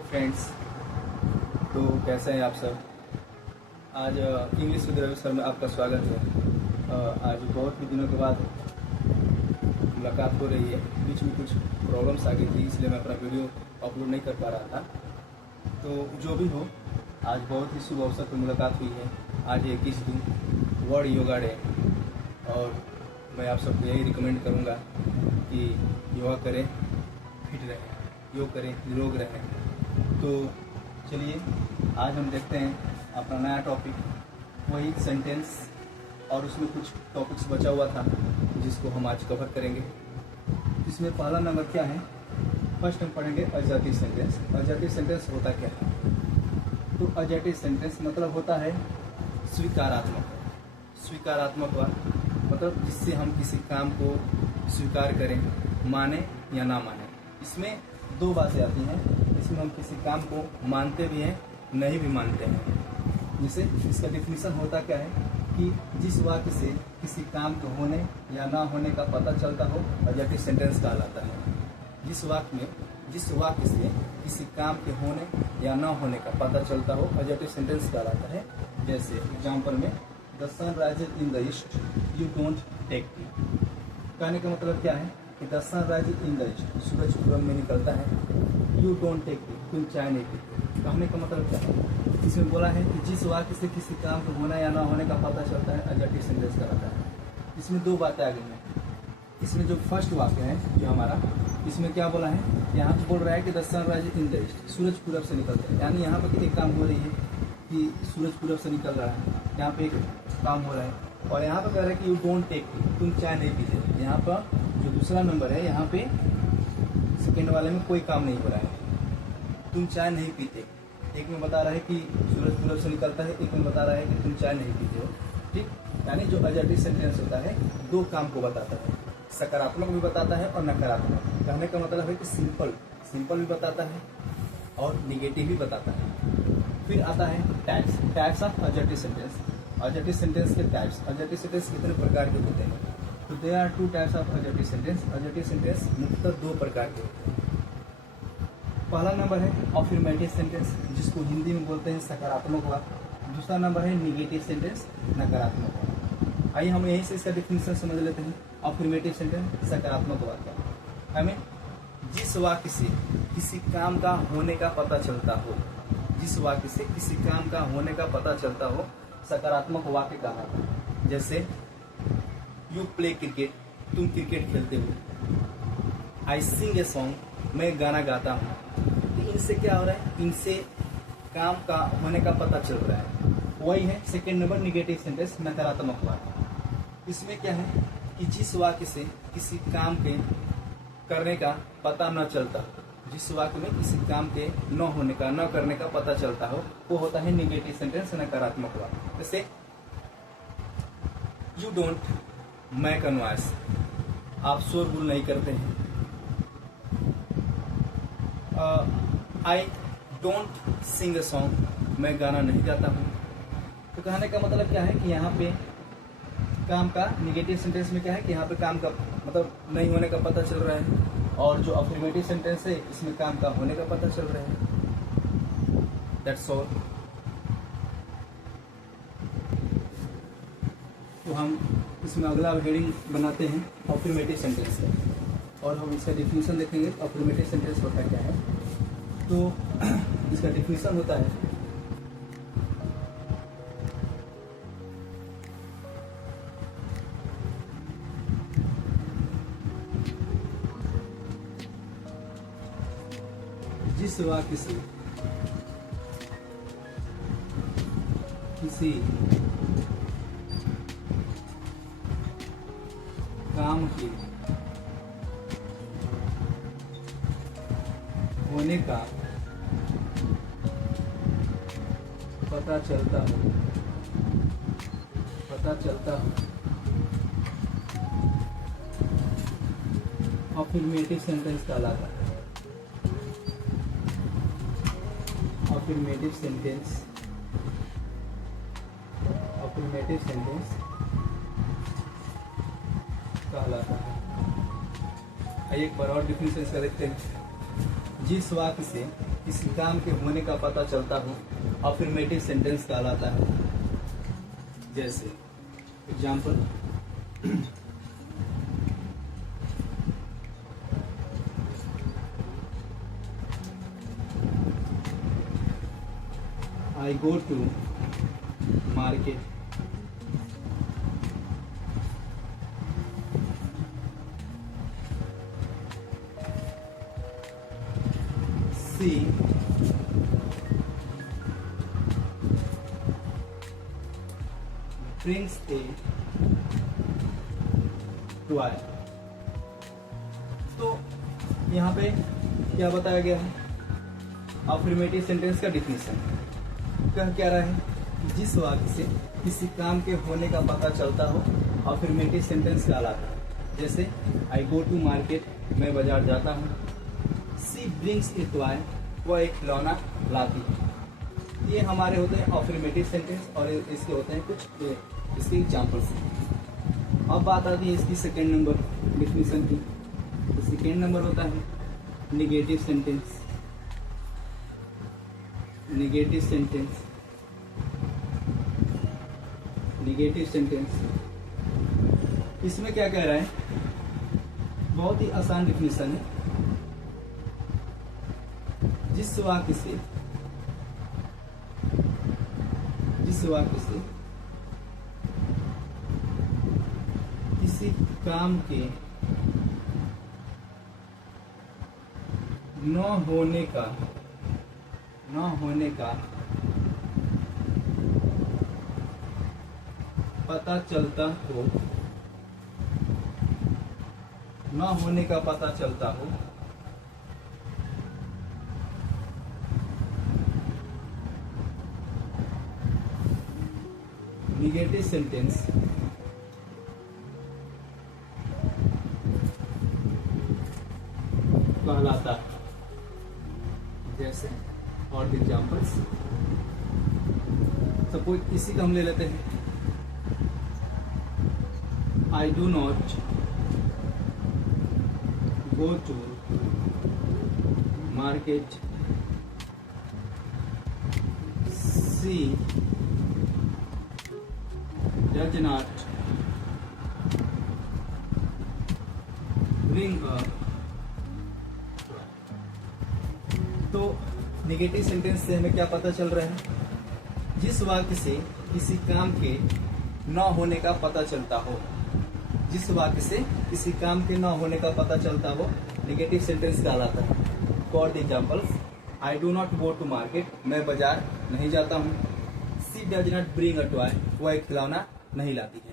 Friends, तो कैसे हैं आप सब। आज इंग्लिश विद रवि सर में आपका स्वागत है। आज बहुत ही दिनों के बाद मुलाकात हो रही है। बीच में कुछ प्रॉब्लम्स आ गई थी, इसलिए मैं अपना वीडियो अपलोड नहीं कर पा रहा था। तो जो भी हो, आज बहुत ही शुभ अवसर पर मुलाकात हुई है। आज 21 जून वर्ल्ड योगा डे, और मैं आप सबको यही रिकमेंड करूँगा कि योगा करें, फिट रहें, योग करें, निरोग रहें। तो चलिए आज हम देखते हैं अपना नया टॉपिक, वही सेंटेंस, और उसमें कुछ टॉपिक्स बचा हुआ था जिसको हम आज कवर करेंगे। इसमें पहला नंबर क्या है, फर्स्ट हम पढ़ेंगे अजर्टिव सेंटेंस। अजर्टिव सेंटेंस होता क्या है? तो अजर्टिव सेंटेंस मतलब होता है स्वीकारात्मक। स्वीकारात्मक मतलब जिससे हम किसी काम को स्वीकार करें, माने या ना माने। इसमें दो बातें आती हैं। इसमें हम किसी काम को मानते भी हैं, नहीं भी मानते हैं। जैसे इसका डिफिनीशन होता क्या है कि जिस वाक्य से किसी काम के होने या ना होने का पता चलता हो, अजर्टिव सेंटेंस कहलाता है। जिस वाक्य से किसी काम के होने या ना होने का पता चलता हो, अजर्टिव सेंटेंस कहलाता है। जैसे एग्जाम्पल में, the sun rises in the east, you don't take T. कहने का मतलब क्या है कि the sun rises in the east, सूरज पूरब में निकलता है, यू डोंट टेक टी, तुम चाय नहीं पीते। कहने का मतलब क्या है? इसमें बोला है कि जिस वाक्य से किसी काम को होना या ना होने का पता चलता है, अजर्टिव सेंटेंस कहलाता है। इसमें दो बातें आ गई हैं। इसमें जो फर्स्ट वाक्य है जो हमारा, इसमें क्या बोला है, यहाँ पे बोल रहा है कि the sun rises in the east, सूरज पूरब से निकलता है। यानी यहाँ पर एक काम हो रही है कि सूरज पूरब से निकल रहा है, यहाँ पे एक काम हो रहा है। और यहाँ पर कह रहा है कि यू डोंट टेक टी, तुम चाय नहीं पीते। यहाँ पर जो दूसरा नंबर है, यहाँ पे सेकेंड वाले में कोई काम नहीं हो रहा है, तुम चाय नहीं पीते। एक में बता रहा है कि सूरज पूरब से निकलता है, एक में बता रहा है कि तुम चाय नहीं पीते हो। ठीक, यानी जो अजर्टिव सेंटेंस होता है दो काम को बताता है, सकारात्मक भी बताता है और नकारात्मक। कहने का मतलब है कि सिंपल भी बताता है और निगेटिव भी बताता है। फिर आता है types of assertive sentence. Assertive sentence के टाइप्स। अजर्टिव सेंटेंस कितने प्रकार के होते हैं? तो there are 2 types of assertive sentence. Assertive sentence मुख्यतः 2 प्रकार के होते हैं। पहला नंबर है अफर्मेटिव सेंटेंस, जिसको हिंदी में बोलते हैं सकारात्मक वाक्य। दूसरा नंबर है निगेटिव सेंटेंस, नकारात्मक वाक्य। आइए हम यहीं से इसका डिफिनेशन समझ लेते हैं। अफर्मेटिव सेंटेंस, सकारात्मक वाक्य, हमें जिस वाक्य से किसी काम का होने का पता चलता हो, जिस वाक्य से किसी काम का होने का पता चलता हो, सकारात्मक वाक्य कहलाता है। जैसे यू प्ले क्रिकेट, तुम क्रिकेट खेलते हो। आई सिंग ए सॉन्ग, मैं गाना गाता हूँ। तो इनसे क्या हो रहा है? इनसे काम का होने का पता चल रहा है। वही है सेकेंड नंबर निगेटिव सेंटेंस, नकारात्मक वाक्य। इसमें क्या है कि जिस वाक्य से किसी काम के करने का पता न चलता हो, जिस वाक्य में किसी काम के न होने का, न करने का पता चलता हो, वो होता है निगेटिव सेंटेंस, नकारात्मक वाक्य। जैसे you don't make a noise, आप शोरगुल नहीं करते हैं। I don't sing a song, मैं गाना नहीं गाता हूँ। तो कहने का मतलब क्या है कि यहाँ पे काम का, निगेटिव सेंटेंस में क्या है कि यहाँ पे काम का मतलब नहीं होने का पता चल रहा है, और जो अफर्मेटिव सेंटेंस है इसमें काम का होने का पता चल रहा है। That's all. तो हम इसमें अगला हेडिंग बनाते हैं अफर्मेटिव सेंटेंस का, और हम इसका डिफिनीशन देखेंगे। अफर्मेटिव सेंटेंस होता क्या है? तो इसका डिफिनीशन होता है जिस वाक्य से किसी काम के होने का पता चलता हो, अफर्मेटिव सेंटेंस कहलाता है। अफर्मेटिव सेंटेंस कहलाता है। आइए एक बार और डिफिनेशन इसका देखते हैं। जिस वाक्य से किसी काम के होने का पता चलता हो अफर्मेटिव सेंटेंस कहलाता है। जैसे example, I go to market. She brings a toy. तो यहाँ पे क्या बताया गया है? अफर्मेटिव सेंटेंस का डिफिनीशन कह क्या रहा है? जिस वाक्य से किसी काम के होने का पता चलता हो अफर्मेटिव सेंटेंस कहलाता है। जैसे आई गो टू मार्केट, मैं बाजार जाता हूँ। सी ब्रिंग्स ए टॉय, वह एक खिलौना लाती है। ये हमारे होते हैं अफर्मेटिव सेंटेंस और इसके होते हैं कुछ इसके एग्जाम्पल्स। अब बात आती है इसकी सेकेंड नंबर डिफिनीशन की। तो सेकेंड नंबर होता है negative sentence. Negative sentence, negative sentence इसमें क्या कह रहा है? बहुत ही आसान डिफिनीशन है। जिस वाक्य से किसी काम के न होने का पता चलता हो, न होने का पता चलता हो, निगेटिव सेंटेंस कहलाता है। जैसे और एग्जाम्पल्स, सपोज इसी का हम ले लेते हैं। I do not go to market. She does not bring a. तो निगेटिव सेंटेंस से हमें क्या पता चल रहा है? जिस वाक्य से किसी काम के न होने का पता चलता हो, जिस वाक्य से किसी काम के न होने का पता चलता हो निगेटिव सेंटेंस कहलाता है। For the examples, I do not go to market, मैं बाजार नहीं जाता हूँ। She does not bring a toy, वह एक खिलौना नहीं लाती है।